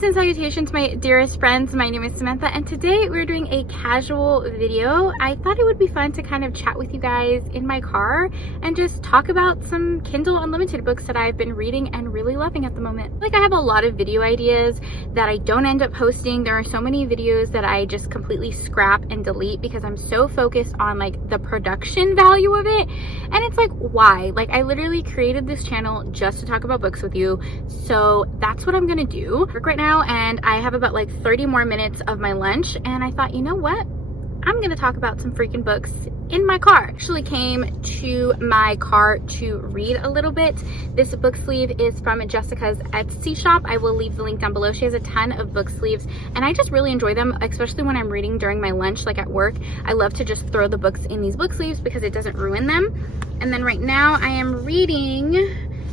Greetings and salutations, my dearest friends. My name is Samantha, and today we're doing a casual video. I thought it would be fun to kind of chat with you guys in my car and just talk about some Kindle Unlimited books that I've been reading and really loving at the moment. Like, I have a lot of video ideas that I don't end up posting. There are so many videos that I just completely scrap and delete because I'm so focused on like the production value of it. And it's like, why? Like, I literally created this channel just to talk about books with you. So that's what I'm gonna do right now, and I have about like 30 more minutes of my lunch, and I thought, you know what, I'm gonna talk about some freaking books in my car. I actually came to my car to read a little bit. This book sleeve is from Jessica's Etsy shop. I will leave the link down below. She has a ton of book sleeves and I just really enjoy them, especially when I'm reading during my lunch, like at work. I love to just throw the books in these book sleeves because it doesn't ruin them. And then right now I am reading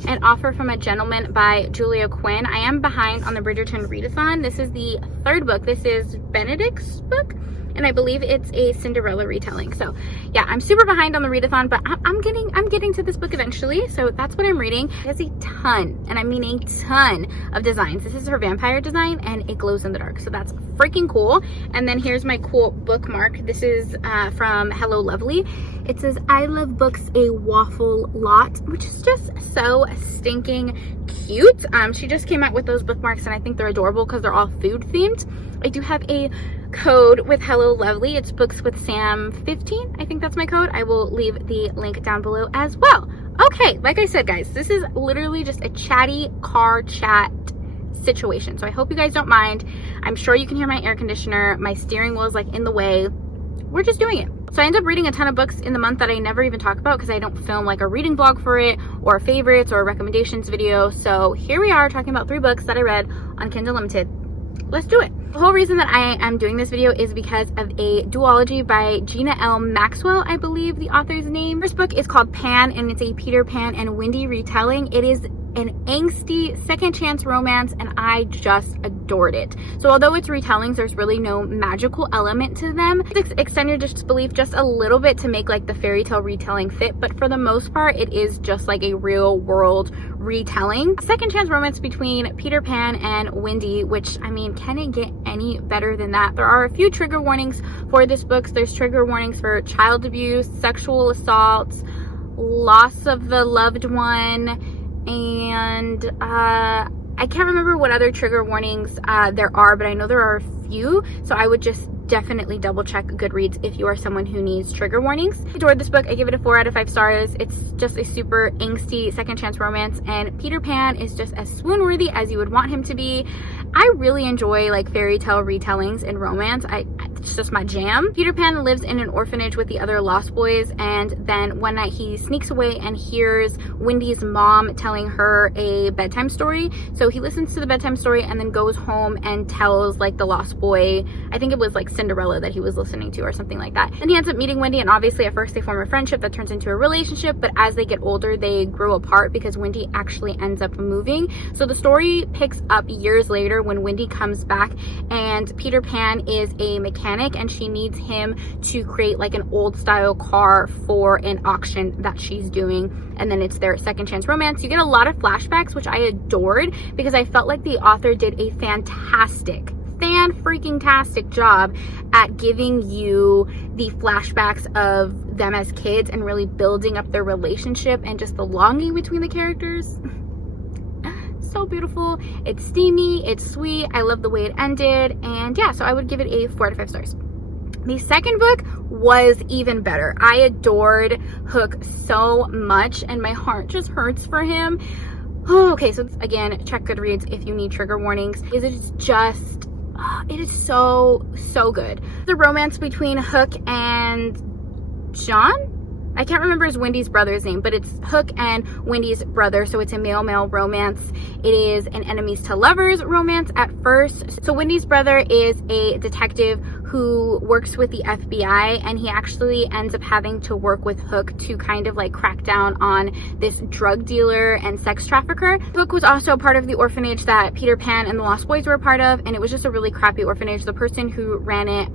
An Offer from a Gentleman by Julia Quinn. I am behind on the Bridgerton readathon. This is the third book. This is Benedict's book, and I believe it's a Cinderella retelling. So yeah, I'm super behind on the readathon, but I'm getting to this book eventually. So that's what I'm reading. It has a ton, and I mean a ton of designs. This is her vampire design and it glows in the dark. So that's freaking cool. And then here's my cool bookmark. This is from Hello Lovely. It says, I love books a waffle lot, which is just so stinking cute. She just came out with those bookmarks and I think they're adorable because they're all food themed. I do have a code with Hello Lovely. It's Books with Sam 15. I think that's my code. I will leave the link down below as well. Okay, like I said, guys, this is literally just a chatty car chat situation. So I hope you guys don't mind. I'm sure you can hear my air conditioner. My steering wheel is like in the way. We're just doing it. So I end up reading a ton of books in the month that I never even talk about because I don't film like a reading vlog for it or favorites or recommendations video. So here we are talking about 3 books that I read on Kindle Unlimited. Let's do it. The whole reason that I am doing this video is because of a duology by Gina L. Maxwell, I believe the author's name. This book is called Pan, and it's a Peter Pan and Wendy retelling. It is an angsty second chance romance, and I just adored it. So although it's retellings, there's really no magical element to them. Extend your disbelief just a little bit to make like the fairy tale retelling fit, but for the most part it is just like a real world retelling. Second chance romance between Peter Pan and Wendy, which, I mean, can it get any better than that? There are a few trigger warnings for this book. There's trigger warnings for child abuse, sexual assault, loss of the loved one, and I can't remember what other trigger warnings there are, but I know there are a few, so I would just definitely double check Goodreads if you are someone who needs trigger warnings. I adored this book. I give it a 4 out of 5 stars. It's just a super angsty second chance romance, and Peter Pan is just as swoon worthy as you would want him to be. I really enjoy like fairy tale retellings and romance. It's just my jam. Peter Pan lives in an orphanage with the other Lost Boys, and then one night he sneaks away and hears Wendy's mom telling her a bedtime story. So he listens to the bedtime story and then goes home and tells like the Lost Boy, I think it was like Cinderella that he was listening to or something like that. And he ends up meeting Wendy, and obviously at first they form a friendship that turns into a relationship, but as they get older they grow apart because Wendy actually ends up moving. So the story picks up years later when Wendy comes back, and Peter Pan is a mechanic and she needs him to create like an old style car for an auction that she's doing, and then it's their second chance romance. You get a lot of flashbacks, which I adored because I felt like the author did a fantastic job at giving you the flashbacks of them as kids and really building up their relationship and just the longing between the characters. So beautiful. It's steamy, it's sweet. I love the way it ended, and yeah, so I would give it a 4 out of 5 stars. The second book was even better. I adored Hook so much and my heart just hurts for him. Oh, okay, so again, check Goodreads if you need trigger warnings. It is just, it is so good. The romance between Hook and John? I can't remember his Wendy's brother's name, but it's Hook and Wendy's brother, so it's a male-male romance. It is an enemies to lovers romance at first. So Wendy's brother is a detective who works with the FBI, and he actually ends up having to work with Hook to kind of like crack down on this drug dealer and sex trafficker. Hook was also a part of the orphanage that Peter Pan and the Lost Boys were a part of, and it was just a really crappy orphanage. The person who ran it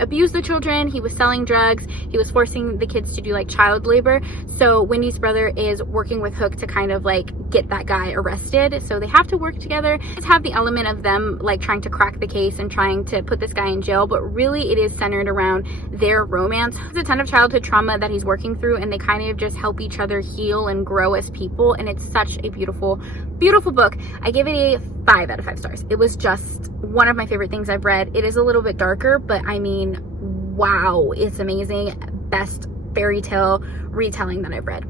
abused the children. He was selling drugs. He was forcing the kids to do like child labor. So Wendy's brother is working with Hook to kind of like get that guy arrested. So they have to work together. Just have the element of them like trying to crack the case and trying to put this guy in jail, but really it is centered around their romance. There's a ton of childhood trauma that he's working through, and they kind of just help each other heal and grow as people, and it's such a beautiful book. I give it a 5 out of 5 stars. It was just one of my favorite things I've read. It is a little bit darker, but I mean, wow, it's amazing. Best fairy tale retelling that I've read.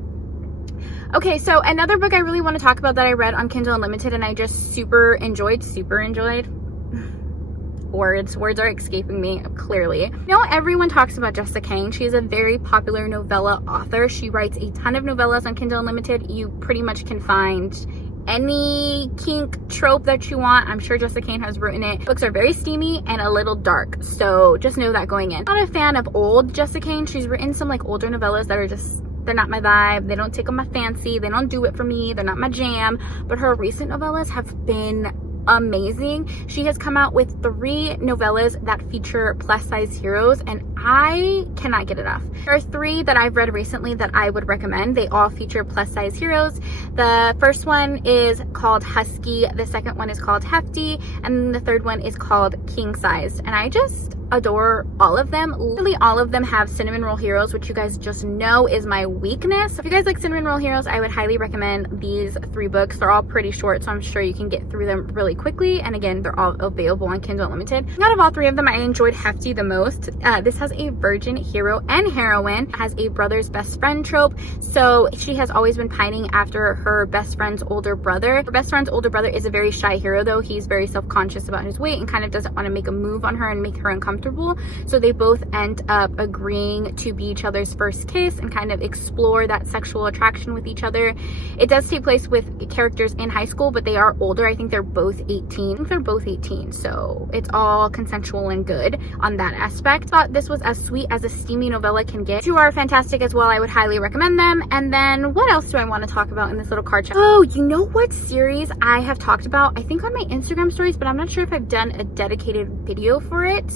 Okay, so another book I really want to talk about that I read on Kindle Unlimited and I just super enjoyed. Words are escaping me, clearly. You know, everyone talks about Jessica Kane. She's a very popular novella author. She writes a ton of novellas on Kindle Unlimited. You pretty much can find any kink trope that you want. I'm sure Jessica Kane has written it. Books are very steamy and a little dark, so just know that going in. I'm not a fan of old Jessica Kane. She's written some like older novellas that are just, they're not my vibe. They don't tickle my fancy. They don't do it for me. They're not my jam. But her recent novellas have been amazing. She has come out with 3 novellas that feature plus size heroes, and I cannot get enough. There are 3 that I've read recently that I would recommend. They all feature plus size heroes. The first one is called Husky, the second one is called Hefty, and the third one is called King Sized, and I just adore all of them. Literally all of them have cinnamon roll heroes, which you guys just know is my weakness. If you guys like cinnamon roll heroes, I would highly recommend these 3 books. They're all pretty short, so I'm sure you can get through them really quickly, and again, they're all available on Kindle Unlimited. Out of all 3 of them, I enjoyed Hefty the most. This has a virgin hero and heroine, has a brother's best friend trope, so she has always been pining after her best friend's older brother. Her best friend's older brother is a very shy hero though. He's very self-conscious about his weight and kind of doesn't want to make a move on her and make her uncomfortable. So they both end up agreeing to be each other's first kiss and kind of explore that sexual attraction with each other. It does take place with characters in high school, but they are older. I think they're both 18. So it's all consensual and good on that aspect. Thought this was as sweet as a steamy novella can get. 2 are fantastic as well. I would highly recommend them. And then what else do I want to talk about in this little card chat? Oh, you know what series I have talked about? I think on my Instagram stories, but I'm not sure if I've done a dedicated video for it.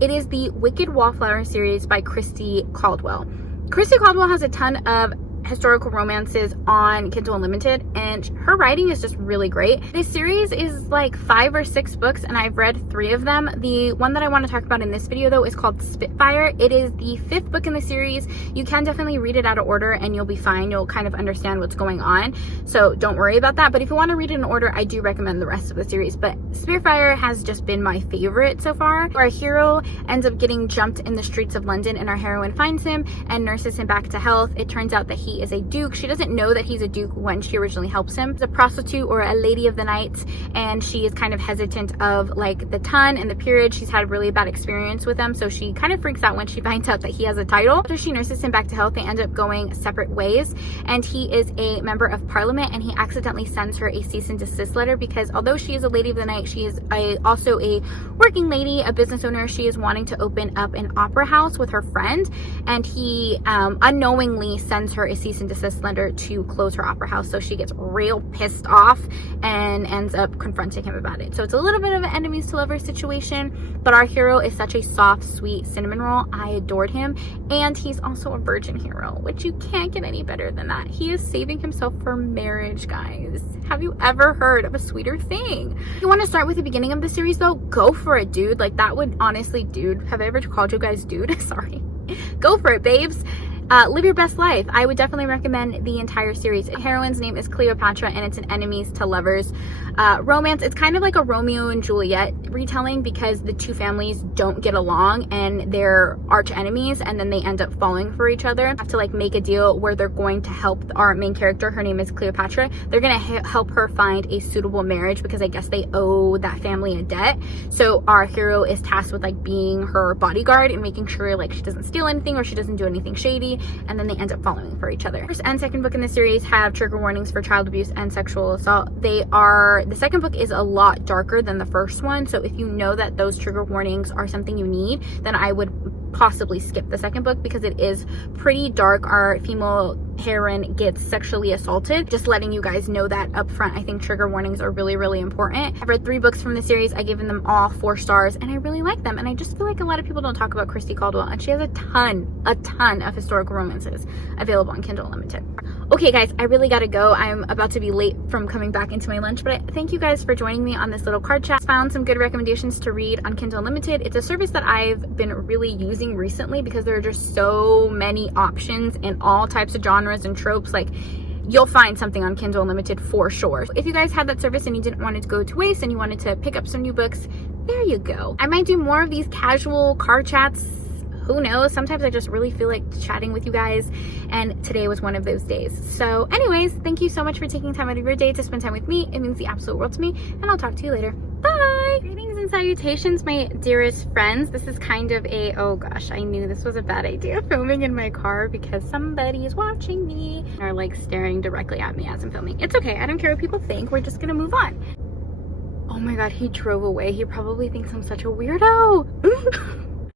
It is the Wicked Wallflower series by Christy Caldwell. Christy Caldwell has a ton of historical romances on Kindle Unlimited, and her writing is just really great. This series is like 5 or 6 books, and I've read 3 of them. The one that I want to talk about in this video though is called Spitfire. It is the 5th book in the series. You can definitely read it out of order and you'll be fine. You'll kind of understand what's going on, so don't worry about that. But if you want to read it in order, I do recommend the rest of the series. But Spitfire has just been my favorite so far. Our hero ends up getting jumped in the streets of London, and our heroine finds him and nurses him back to health. It turns out that he is a duke. She doesn't know that he's a duke when she originally helps him. He's a prostitute or a lady of the night, and she is kind of hesitant of like the ton and the peerage. She's had a really bad experience with them, so she kind of freaks out when she finds out that he has a title. After she nurses him back to health, they end up going separate ways, and he is a member of parliament, and he accidentally sends her a cease and desist letter because although she is a lady of the night, she is also a working lady, a business owner. She is wanting to open up an opera house with her friend, and he unknowingly sends her a cease and desist letter to close her opera house. So she gets real pissed off and ends up confronting him about it. So it's a little bit of an enemies to lovers situation, but our hero is such a soft, sweet cinnamon roll. I adored him, and he's also a virgin hero, which you can't get any better than that. He is saving himself for marriage, guys. Have you ever heard of a sweeter thing? If you want to start with the beginning of the series though, go for it, dude. Like that would honestly, dude, have I ever called you guys dude? Sorry. Go for it, babes. Live your best life. I would definitely recommend the entire series. The heroine's name is Cleopatra, and it's an enemies to lovers romance. It's kind of like a Romeo and Juliet retelling because the 2 families don't get along and they're arch enemies, and then they end up falling for each other. Have to like make a deal where they're going to help our main character. Her name is Cleopatra. They're gonna help her find a suitable marriage because I guess they owe that family a debt. So our hero is tasked with like being her bodyguard and making sure like she doesn't steal anything or she doesn't do anything shady. movie, and then they end up falling for each other. First and second book in the series have trigger warnings for child abuse and sexual assault. The second book is a lot darker than the first one, so if you know that those trigger warnings are something you need, then I would possibly skip the second book because it is pretty dark. Our female heroine gets sexually assaulted. Just letting you guys know that up front. I think trigger warnings are really, really important. I've read 3 books from the series. I given them all 4 stars, and I really like them. And I just feel like a lot of people don't talk about Christy Caldwell, and she has a ton of historical romances available on Kindle Unlimited. Okay guys, I really gotta go. I'm about to be late from coming back into my lunch, but I thank you guys for joining me on this little card chat. Found some good recommendations to read on Kindle Unlimited. It's a service that I've been really using recently because there are just so many options in all types of genres and tropes. Like, you'll find something on Kindle Unlimited for sure. If you guys had that service and you didn't want it to go to waste and you wanted to pick up some new books, there you go. I might do more of these casual card chats. Who knows? Sometimes I just really feel like chatting with you guys, and today was one of those days. So anyways, thank you so much for taking time out of your day to spend time with me. It means the absolute world to me, and I'll talk to you later. Bye! Greetings and salutations, my dearest friends. This is kind of a, oh gosh, I knew this was a bad idea, filming in my car because somebody is watching me and are like staring directly at me as I'm filming. It's okay, I don't care what people think. We're just gonna move on. Oh my god, he drove away. He probably thinks I'm such a weirdo.